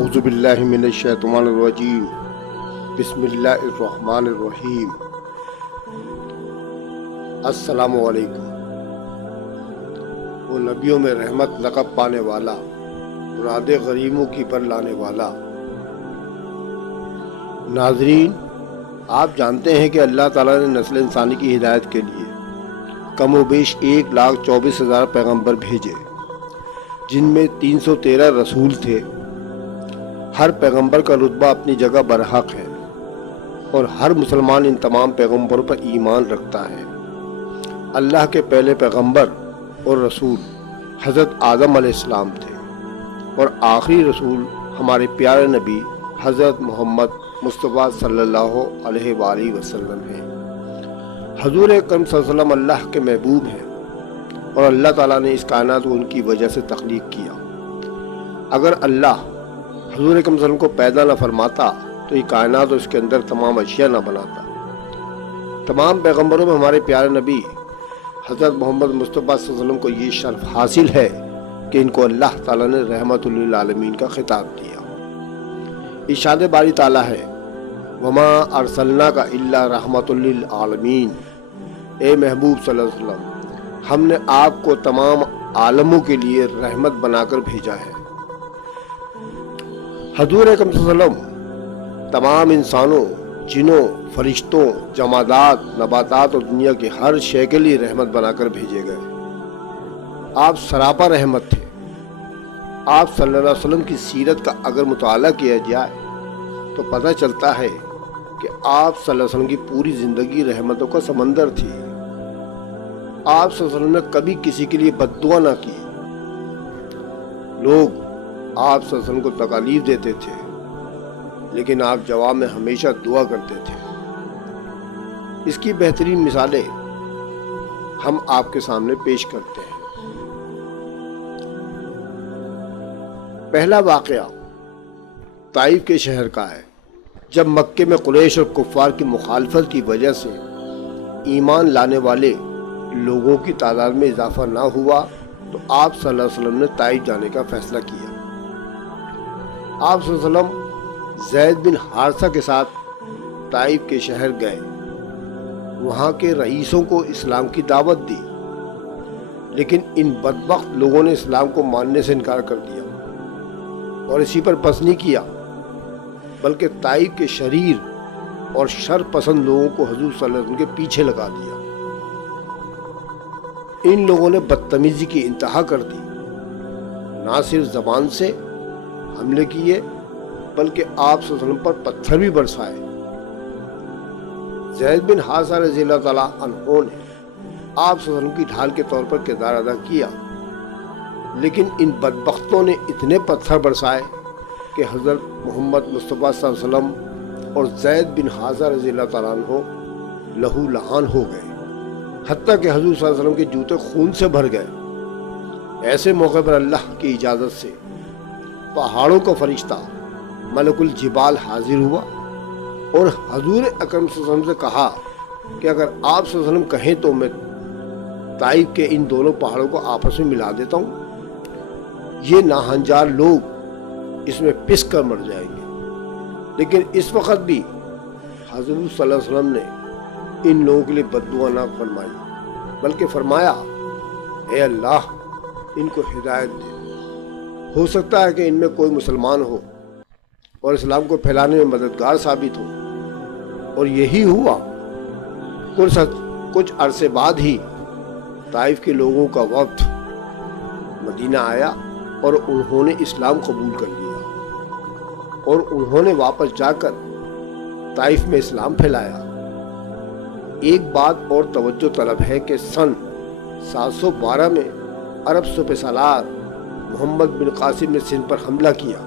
اعوذ باللہ من الشیطان الرجیم بسم اللہ الرحمن الرحیم السلام علیکم۔ وہ نبیوں میں رحمت لقب پانے والا، مراد غریبوں کی پر لانے والا۔ ناظرین، آپ جانتے ہیں کہ اللہ تعالیٰ نے نسل انسانی کی ہدایت کے لیے کم و بیش 1,24,000 پیغمبر بھیجے، جن میں 313 رسول تھے۔ ہر پیغمبر کا رتبہ اپنی جگہ برحق ہے اور ہر مسلمان ان تمام پیغمبروں پر ایمان رکھتا ہے۔ اللہ کے پہلے پیغمبر اور رسول حضرت آدم علیہ السلام تھے اور آخری رسول ہمارے پیارے نبی حضرت محمد مصطفیٰ صلی اللہ علیہ وآلہ وسلم ہیں۔ حضور اکرم صلی اللہ علیہ وسلم اللہ کے محبوب ہیں اور اللہ تعالیٰ نے اس کائنات کو ان کی وجہ سے تخلیق کیا۔ اگر اللہ حضور اکرم صلی اللہ علیہ وسلم کو پیدا نہ فرماتا تو یہ کائنات اور اس کے اندر تمام اشیاء نہ بناتا۔ تمام پیغمبروں میں ہمارے پیارے نبی حضرت محمد مصطفیٰ صلی اللہ علیہ وسلم کو یہ شرف حاصل ہے کہ ان کو اللہ تعالیٰ نے رحمت للعالمین کا خطاب دیا۔ ارشاد باری تعالیٰ ہے، وما ارسلناک الا رحمت للعالمین۔ اے محبوب صلی اللہ علیہ وسلم، ہم نے آپ کو تمام عالموں کے لیے رحمت بنا کر بھیجا ہے۔ حضور اکرم صلی اللہ علیہ وسلم تمام انسانوں، جنوں، فرشتوں، جمادات، نباتات اور دنیا کی ہر شے کے لیے رحمت بنا کر بھیجے گئے۔ آپ سراپا رحمت تھے۔ آپ صلی اللہ علیہ وسلم کی سیرت کا اگر مطالعہ کیا جائے تو پتہ چلتا ہے کہ آپ صلی اللہ علیہ وسلم کی پوری زندگی رحمتوں کا سمندر تھی۔ آپ صلی اللہ علیہ وسلم نے کبھی کسی کے لیے بد دعا نہ کی۔ لوگ آپ صلی اللہ علیہ وسلم کو تکالیف دیتے تھے، لیکن آپ جواب میں ہمیشہ دعا کرتے تھے۔ اس کی بہترین مثالیں ہم آپ کے سامنے پیش کرتے ہیں۔ پہلا واقعہ طائف کے شہر کا ہے، جب مکے میں قریش اور کفار کی مخالفت کی وجہ سے ایمان لانے والے لوگوں کی تعداد میں اضافہ نہ ہوا تو آپ صلی اللہ علیہ وسلم نے طائف جانے کا فیصلہ کیا۔ آپ صلی اللہ علیہ وسلم زید بن حارثہ کے ساتھ طائف کے شہر گئے، وہاں کے رئیسوں کو اسلام کی دعوت دی، لیکن ان بدبخت لوگوں نے اسلام کو ماننے سے انکار کر دیا اور اسی پر بس نہیں کیا، بلکہ طائف کے شریر اور شر پسند لوگوں کو حضور صلی اللہ علیہ وسلم کے پیچھے لگا دیا۔ ان لوگوں نے بدتمیزی کی انتہا کر دی، نہ صرف زبان سے حملے کیے بلکہ آپ صلی اللہ علیہ وسلم پر پتھر بھی برسائے۔ زید بن حارثہ رضی اللہ تعالیٰ عنہ نے آپ صلی اللہ علیہ وسلم کی ڈھال کے طور پر کردار ادا کیا، لیکن ان بدبختوں نے اتنے پتھر برسائے کہ حضرت محمد مصطفیٰ صلی اللہ علیہ وسلم اور زید بن حارثہ رضی اللہ تعالیٰ عنہ لہو لہان ہو گئے، حتیٰ کہ حضور صلی اللہ علیہ وسلم کے جوتے خون سے بھر گئے۔ ایسے موقع پر اللہ کی اجازت سے پہاڑوں کا فرشتہ ملک الجبال حاضر ہوا اور حضور اکرم صلی اللہ علیہ وسلم سے کہا کہ اگر آپ صلی اللہ علیہ وسلم کہیں تو میں طائف کے ان دونوں پہاڑوں کو آپس میں ملا دیتا ہوں، یہ ناہنجار لوگ اس میں پس کر مر جائیں گے۔ لیکن اس وقت بھی حضرت صلی اللہ علیہ وسلم نے ان لوگوں کے لیے بد دعا نہ فرمائی، بلکہ فرمایا، اے اللہ ان کو ہدایت دے، ہو سکتا ہے کہ ان میں کوئی مسلمان ہو اور اسلام کو پھیلانے میں مددگار ثابت ہو۔ اور یہی ہوا۔ کچھ عرصے بعد ہی طائف کے لوگوں کا وفد مدینہ آیا اور انہوں نے اسلام قبول کر لیا اور انہوں نے واپس جا کر طائف میں اسلام پھیلایا۔ ایک بات اور توجہ طلب ہے کہ سن 712 میں عرب سپہ سالار محمد بن قاسم نے سندھ پر حملہ کیا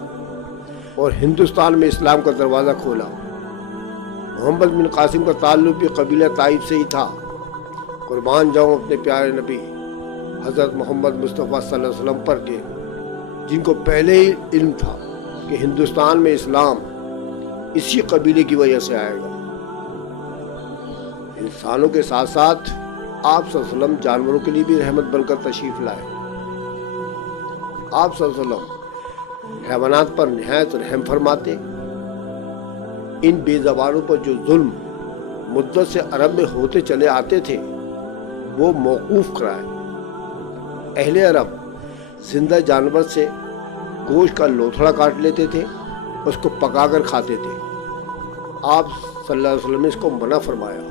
اور ہندوستان میں اسلام کا دروازہ کھولا۔ محمد بن قاسم کا تعلق بھی قبیلہ طائف سے ہی تھا۔ قربان جاؤں اپنے پیارے نبی حضرت محمد مصطفیٰ صلی اللہ علیہ وسلم پر کے، جن کو پہلے ہی علم تھا کہ ہندوستان میں اسلام اسی قبیلے کی وجہ سے آئے گا۔ انسانوں کے ساتھ ساتھ آپ صلی اللہ علیہ وسلم جانوروں کے لیے بھی رحمت بن کر تشریف لائے۔ آپ صلی اللہ علیہ وسلم حیوانات پر نہایت رحم فرماتے، ان بے زبانوں پر جو ظلم مدت سے عرب میں ہوتے چلے آتے تھے وہ موقوف کرائے۔ اہل عرب زندہ جانور سے گوشت کا لوتھڑا کاٹ لیتے تھے، اس کو پکا کر کھاتے تھے۔ آپ صلی اللہ علیہ وسلم نے اس کو منع فرمایا۔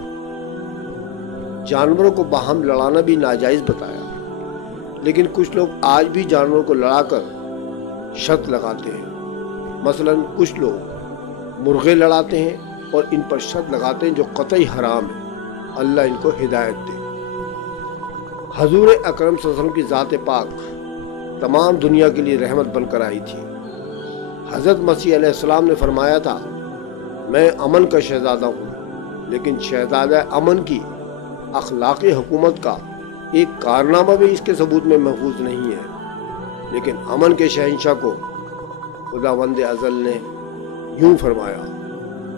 جانوروں کو باہم لڑانا بھی ناجائز بتایا، لیکن کچھ لوگ آج بھی جانوروں کو لڑا کر شرط لگاتے ہیں۔ مثلا کچھ لوگ مرغے لڑاتے ہیں اور ان پر شرط لگاتے ہیں جو قطعی حرام ہے۔ اللہ ان کو ہدایت دے۔ حضور اکرم صلی اللہ علیہ وسلم کی ذات پاک تمام دنیا کے لیے رحمت بن کر آئی تھی۔ حضرت مسیح علیہ السلام نے فرمایا تھا، میں امن کا شہزادہ ہوں، لیکن شہزادہ امن کی اخلاقی حکومت کا ایک کارنامہ بھی اس کے ثبوت میں محفوظ نہیں ہے۔ لیکن امن کے شہنشاہ کو خداوند ازل نے یوں فرمایا،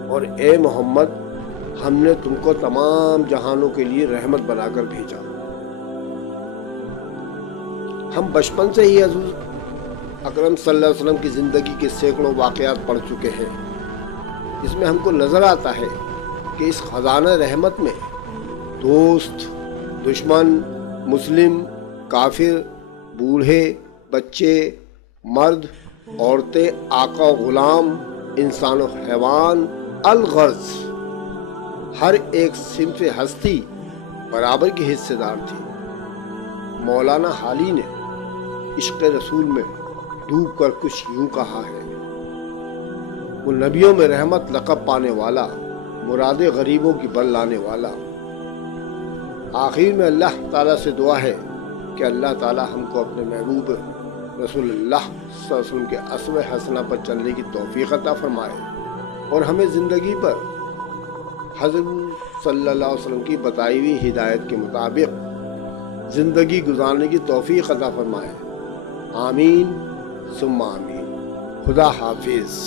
اور اے محمد، ہم نے تم کو تمام جہانوں کے لیے رحمت بنا کر بھیجا۔ ہم بچپن سے ہی حضور اکرم صلی اللہ علیہ وسلم کی زندگی کے سینکڑوں واقعات پڑھ چکے ہیں۔ اس میں ہم کو نظر آتا ہے کہ اس خزانہ رحمت میں دوست، دشمن، مسلم، کافر، بوڑھے، بچے، مرد، عورتیں، آقا و غلام، انسان و حیوان، الغرض ہر ایک صنف ہستی برابر کی حصے دار تھی۔ مولانا حالی نے عشق رسول میں ڈوب کر کچھ یوں کہا ہے، وہ نبیوں میں رحمت لقب پانے والا، مراد غریبوں کی بل لانے والا۔ آخر میں اللہ تعالیٰ سے دعا ہے کہ اللہ تعالیٰ ہم کو اپنے محبوب رسول اللہ صلی اللہ علیہ وسلم کے اسوہ حسنہ پر چلنے کی توفیق عطا فرمائے، اور ہمیں زندگی پر حضرت صلی اللہ علیہ وسلم کی بتائی ہوئی ہدایت کے مطابق زندگی گزارنے کی توفیق عطا فرمائے۔ آمین ثم آمین۔ خدا حافظ۔